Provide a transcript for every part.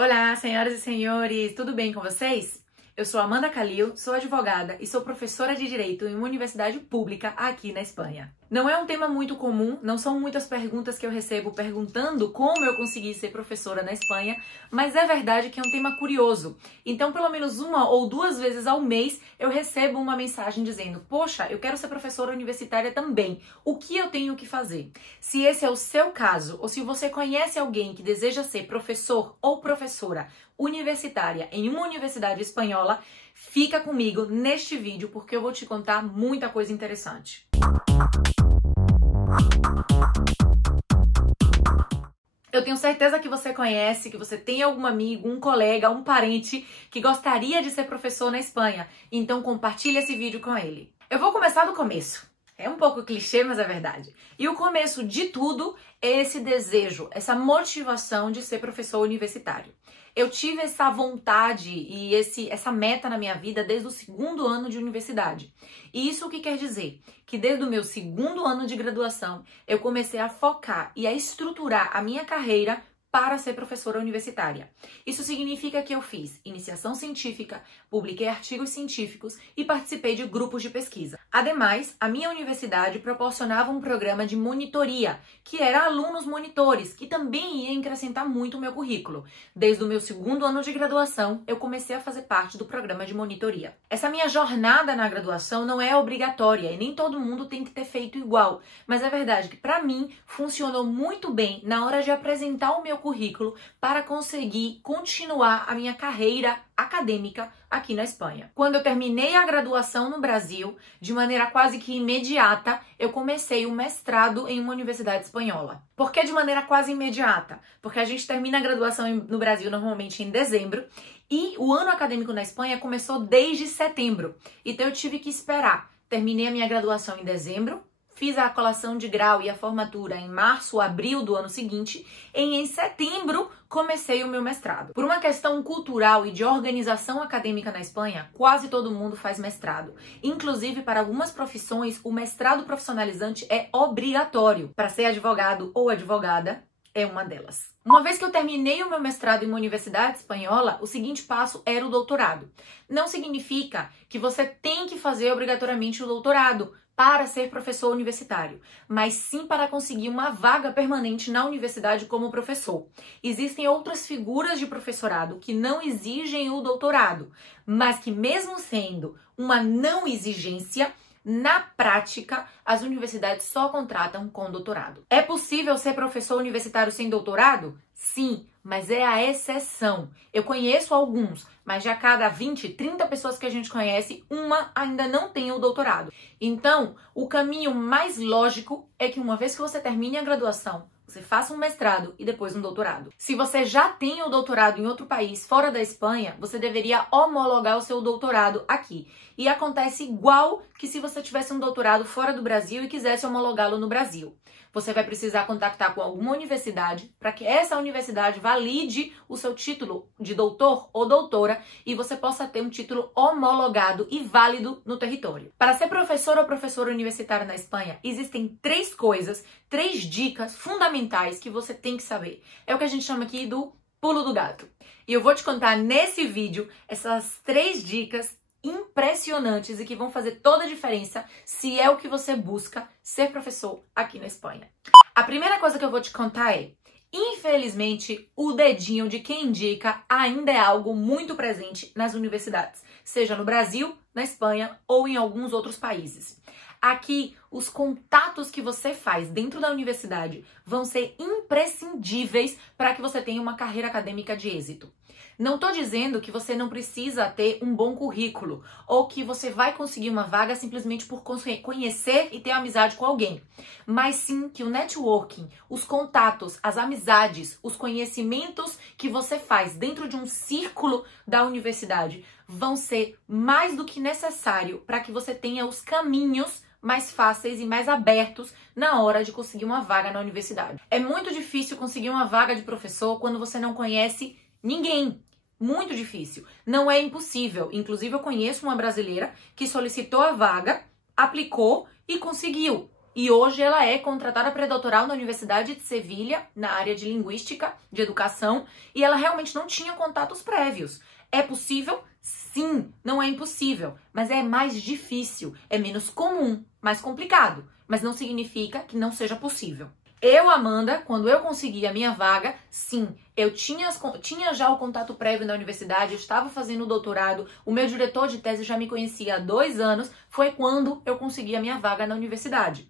Olá, senhoras e senhores, tudo bem com vocês? Eu sou Amanda Calil, sou advogada e sou professora de Direito em uma universidade pública aqui na Espanha. Não é um tema muito comum, não são muitas perguntas que eu recebo perguntando como eu consegui ser professora na Espanha, mas é verdade que é um tema curioso. Então, pelo menos uma ou duas vezes ao mês, eu recebo uma mensagem dizendo: poxa, eu quero ser professora universitária também, o que eu tenho que fazer? Se esse é o seu caso, ou se você conhece alguém que deseja ser professor ou professora universitária em uma universidade espanhola, fica comigo neste vídeo porque eu vou te contar muita coisa interessante. Eu tenho certeza que você conhece, que você tem algum amigo, um colega, um parente que gostaria de ser professor na Espanha, então compartilhe esse vídeo com ele. Eu vou começar do começo. É um pouco clichê, mas é verdade. E o começo de tudo é esse desejo, essa motivação de ser professor universitário. Eu tive essa vontade e essa meta na minha vida desde o segundo ano de universidade. E isso o que quer dizer? Que desde o meu segundo ano de graduação, eu comecei a focar e a estruturar a minha carreira para ser professora universitária. Isso significa que eu fiz iniciação científica, publiquei artigos científicos e participei de grupos de pesquisa. Ademais, a minha universidade proporcionava um programa de monitoria, que era alunos monitores, que também ia acrescentar muito o meu currículo. Desde o meu segundo ano de graduação, eu comecei a fazer parte do programa de monitoria. Essa minha jornada na graduação não é obrigatória e nem todo mundo tem que ter feito igual, mas é verdade que para mim funcionou muito bem na hora de apresentar o meu currículo para conseguir continuar a minha carreira acadêmica aqui na Espanha. Quando eu terminei a graduação no Brasil, de maneira quase que imediata, eu comecei o mestrado em uma universidade espanhola. Por que de maneira quase imediata? Porque a gente termina a graduação no Brasil normalmente em dezembro e o ano acadêmico na Espanha começou desde setembro. Então eu tive que esperar. Terminei a minha graduação em dezembro, fiz a colação de grau e a formatura em março, abril do ano seguinte, e em setembro comecei o meu mestrado. Por uma questão cultural e de organização acadêmica na Espanha, quase todo mundo faz mestrado. Inclusive, para algumas profissões, o mestrado profissionalizante é obrigatório. Para ser advogado ou advogada, é uma delas. Uma vez que eu terminei o meu mestrado em uma universidade espanhola, o seguinte passo era o doutorado. Não significa que você tem que fazer obrigatoriamente o doutorado para ser professor universitário, mas sim para conseguir uma vaga permanente na universidade como professor. Existem outras figuras de professorado que não exigem o doutorado, mas que mesmo sendo uma não exigência, na prática, as universidades só contratam com doutorado. É possível ser professor universitário sem doutorado? Sim, mas é a exceção. Eu conheço alguns, mas de a cada 20, 30 pessoas que a gente conhece, uma ainda não tem o doutorado. Então, o caminho mais lógico é que uma vez que você termine a graduação, você faça um mestrado e depois um doutorado. Se você já tem o doutorado em outro país, fora da Espanha, você deveria homologar o seu doutorado aqui. E acontece igual que se você tivesse um doutorado fora do Brasil e quisesse homologá-lo no Brasil. Você vai precisar contactar com alguma universidade para que essa universidade valide o seu título de doutor ou doutora e você possa ter um título homologado e válido no território. Para ser professor ou professora universitária na Espanha, existem três dicas fundamentais que você tem que saber. É o que a gente chama aqui do pulo do gato. E eu vou te contar nesse vídeo essas três dicas impressionantes e que vão fazer toda a diferença se é o que você busca ser professor aqui na Espanha. A primeira coisa que eu vou te contar é: infelizmente, o dedinho de quem indica ainda é algo muito presente nas universidades, seja no Brasil, na Espanha ou em alguns outros países. Aqui, os contatos que você faz dentro da universidade vão ser imprescindíveis para que você tenha uma carreira acadêmica de êxito. Não estou dizendo que você não precisa ter um bom currículo ou que você vai conseguir uma vaga simplesmente por conhecer e ter amizade com alguém, mas sim que o networking, os contatos, as amizades, os conhecimentos que você faz dentro de um círculo da universidade vão ser mais do que necessário para que você tenha os caminhos mais fáceis e mais abertos na hora de conseguir uma vaga na universidade. É muito difícil conseguir uma vaga de professor quando você não conhece ninguém. Muito difícil. Não é impossível. Inclusive, eu conheço uma brasileira que solicitou a vaga, aplicou e conseguiu. e hoje ela é contratada pré-doutoral na Universidade de Sevilha, na área de linguística, de educação, e ela realmente não tinha contatos prévios. É possível? Sim, não é impossível, mas é mais difícil, é menos comum, mais complicado, mas não significa que não seja possível. Eu, Amanda, quando eu consegui a minha vaga, sim, eu tinha já o contato prévio na universidade, eu estava fazendo o doutorado, o meu diretor de tese já me conhecia há 2 anos, foi quando eu consegui a minha vaga na universidade.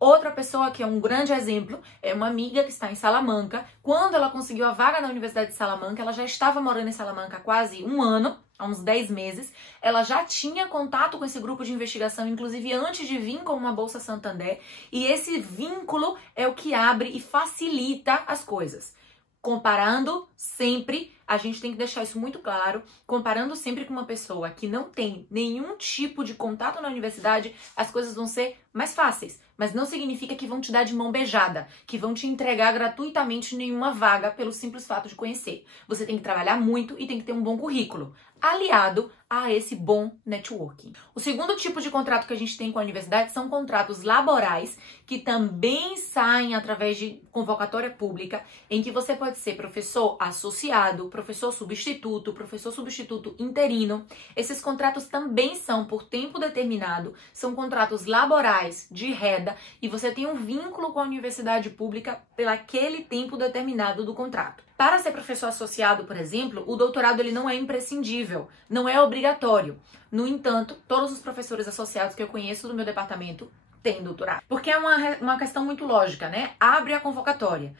Outra pessoa que é um grande exemplo é uma amiga que está em Salamanca. Quando ela conseguiu a vaga na Universidade de Salamanca, ela já estava morando em Salamanca há quase 1 ano, há uns 10 meses. Ela já tinha contato com esse grupo de investigação, inclusive antes de vir com uma Bolsa Santander. E esse vínculo é o que abre e facilita as coisas. Comparando sempre, a gente tem que deixar isso muito claro, comparando sempre com uma pessoa que não tem nenhum tipo de contato na universidade, as coisas vão ser mais fáceis. Mas não significa que vão te dar de mão beijada, que vão te entregar gratuitamente nenhuma vaga pelo simples fato de conhecer. Você tem que trabalhar muito e tem que ter um bom currículo, aliado a esse bom networking. O segundo tipo de contrato que a gente tem com a universidade são contratos laborais, que também saem através de convocatória pública, em que você pode ser professor associado, professor substituto interino. Esses contratos também são por tempo determinado, são contratos laborais de reda, e você tem um vínculo com a universidade pública pelaquele tempo determinado do contrato. Para ser professor associado, por exemplo, o doutorado ele não é imprescindível, não é obrigatório. No entanto, todos os professores associados que eu conheço do meu departamento têm doutorado. Porque é uma questão muito lógica, né? Abre a convocatória.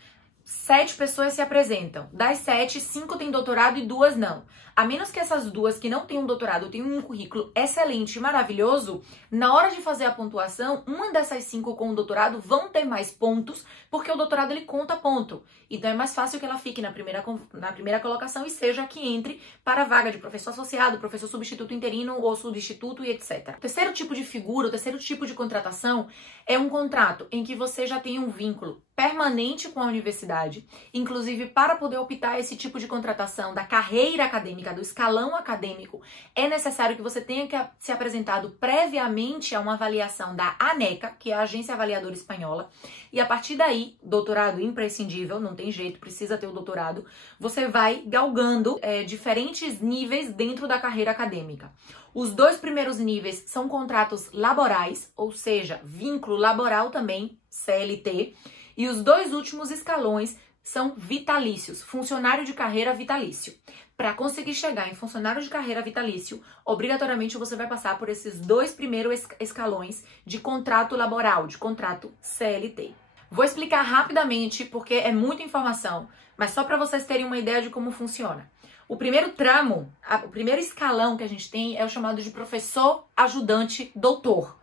7 pessoas se apresentam. Das 7, 5 têm doutorado e 2 não. A menos que essas 2 que não têm um doutorado tenham um currículo excelente e maravilhoso, na hora de fazer a pontuação, uma dessas 5 com o doutorado vão ter mais pontos, porque o doutorado ele conta ponto. Então é mais fácil que ela fique na primeira colocação e seja a que entre para a vaga de professor associado, professor substituto interino ou substituto e etc. O terceiro tipo de figura, o terceiro tipo de contratação é um contrato em que você já tem um vínculo permanente com a universidade, inclusive para poder optar esse tipo de contratação da carreira acadêmica, do escalão acadêmico, é necessário que você tenha que se apresentado previamente a uma avaliação da ANECA, que é a Agência Avaliadora Espanhola, e a partir daí, doutorado imprescindível, não tem jeito, precisa ter o doutorado, você vai galgando diferentes níveis dentro da carreira acadêmica. Os 2 primeiros níveis são contratos laborais, ou seja, vínculo laboral também, CLT, e os 2 últimos escalões são vitalícios, funcionário de carreira vitalício. Para conseguir chegar em funcionário de carreira vitalício, obrigatoriamente você vai passar por esses 2 primeiros escalões de contrato laboral, de contrato CLT. Vou explicar rapidamente porque é muita informação, mas só para vocês terem uma ideia de como funciona. O primeiro tramo, o primeiro escalão que a gente tem é o chamado de professor ajudante doutor.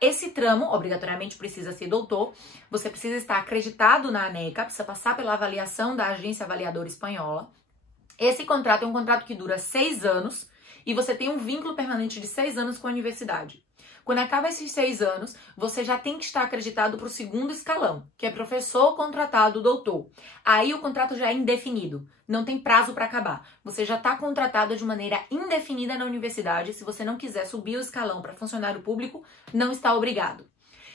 Esse tramo, obrigatoriamente, precisa ser doutor, você precisa estar acreditado na ANECA, precisa passar pela avaliação da Agência Avaliadora Espanhola. Esse contrato é um contrato que dura 6 anos e você tem um vínculo permanente de 6 anos com a universidade. Quando acaba esses 6 anos, você já tem que estar acreditado para o segundo escalão, que é professor contratado doutor. Aí o contrato já é indefinido, não tem prazo para acabar. Você já está contratado de maneira indefinida na universidade. Se você não quiser subir o escalão para funcionário público, não está obrigado.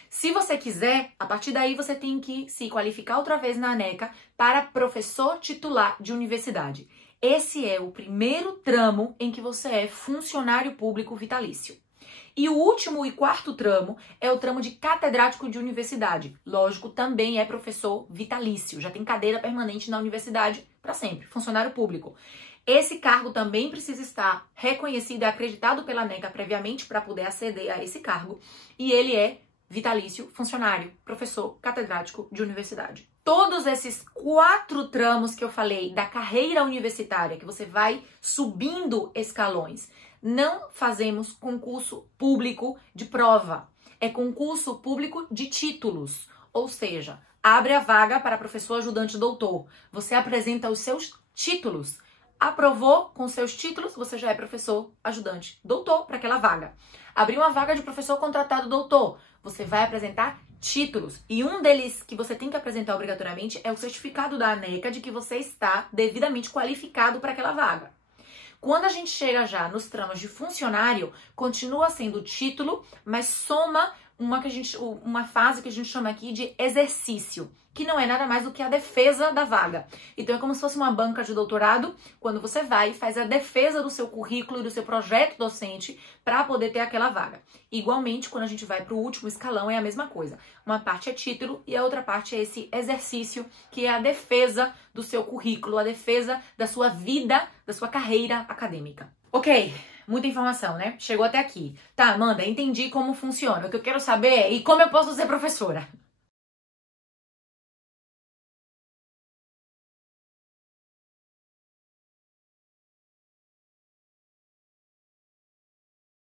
Se você quiser, a partir daí você tem que se qualificar outra vez na ANECA para professor titular de universidade. Esse é o primeiro tramo em que você é funcionário público vitalício. E o último e quarto tramo é o tramo de catedrático de universidade. Lógico, também é professor vitalício, já tem cadeira permanente na universidade para sempre, funcionário público. Esse cargo também precisa estar reconhecido e acreditado pela ANECA previamente para poder aceder a esse cargo. E ele é vitalício, funcionário, professor catedrático de universidade. Todos esses 4 tramos que eu falei da carreira universitária, que você vai subindo escalões, não fazemos concurso público de prova. É concurso público de títulos. Ou seja, abre a vaga para professor ajudante doutor. Você apresenta os seus títulos. Aprovou com seus títulos, você já é professor ajudante doutor para aquela vaga. Abriu uma vaga de professor contratado doutor. Você vai apresentar títulos. E um deles que você tem que apresentar obrigatoriamente é o certificado da ANECA de que você está devidamente qualificado para aquela vaga. Quando a gente chega já nos tramos de funcionário, continua sendo título, mas soma uma fase que a gente chama aqui de exercício, que não é nada mais do que a defesa da vaga. Então é como se fosse uma banca de doutorado, quando você vai e faz a defesa do seu currículo e do seu projeto docente para poder ter aquela vaga. Igualmente, quando a gente vai para o último escalão, é a mesma coisa. Uma parte é título e a outra parte é esse exercício, que é a defesa do seu currículo, a defesa da sua vida, da sua carreira acadêmica. Ok, muita informação, né? Chegou até aqui. Tá, Amanda, entendi como funciona. O que eu quero saber é e como eu posso ser professora?